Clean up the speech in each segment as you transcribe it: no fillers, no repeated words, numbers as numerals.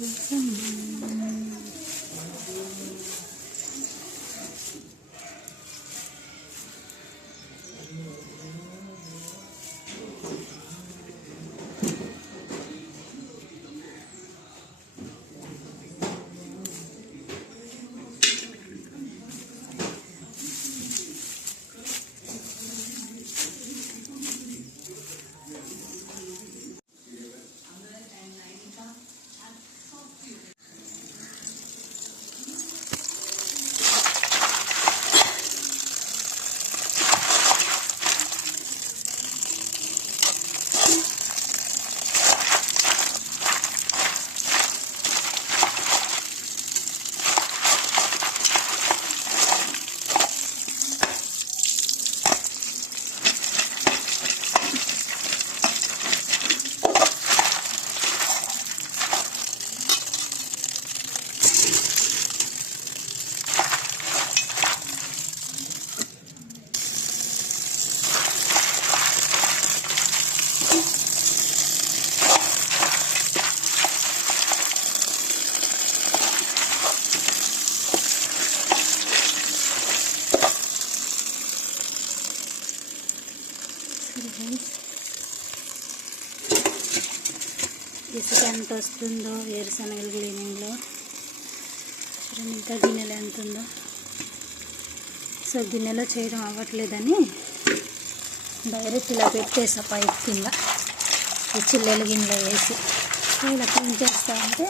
కోసం ఇసుక ఎంత వస్తుందో వేరుశనగలు క్లీనింగ్లో. ఇంకా గిన్నెలో ఎంత ఉందో. సో గిన్నెలో చేయడం అవ్వట్లేదని డైరెక్ట్ ఇలా పెట్టేసా పైప్ కింద ఈ చిల్లెలు గిన్నెలో వేసి ఇలా క్లీన్ చేస్తా ఉంటే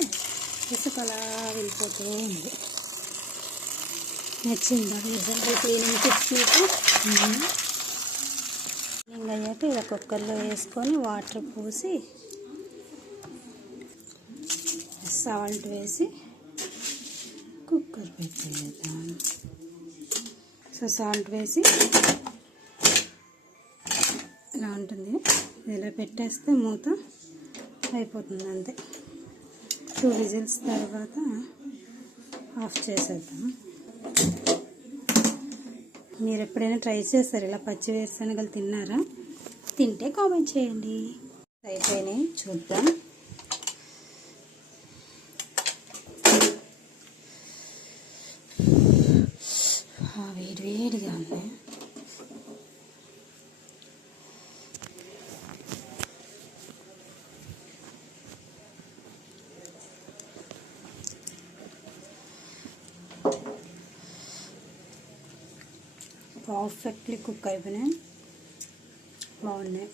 ఇసుక అలా వెళ్ళిపోతూ ఉంది. నచ్చిందా వేసండి క్లీనింగ్ టిప్స్ మీకు? క్లీనింగ్ అయ్యాక ఇలా కుక్కర్లో వేసుకొని వాటర్ పోసి సాల్ట్ వేసి కుక్కర్ పెట్టేద్దాం. సో సాల్ట్ వేసి ఇలా ఉంటుంది. ఇలా పెట్టేస్తే మూత అయిపోతుంది అంతే. 2 విజిల్స్ తర్వాత ఆఫ్ చేసేద్దాం. మీరు ఎప్పుడైనా ట్రై చేస్తారు ఇలా పచ్చి వేరుశనగలు తిన్నారా? తింటే కామెంట్ చేయండి. అయిపోయినాయి చూద్దాం. వేడిగా ఉన్నాయి. పర్ఫెక్ట్లీ కుక్ అయిపోయినాయి, బాగున్నాయి.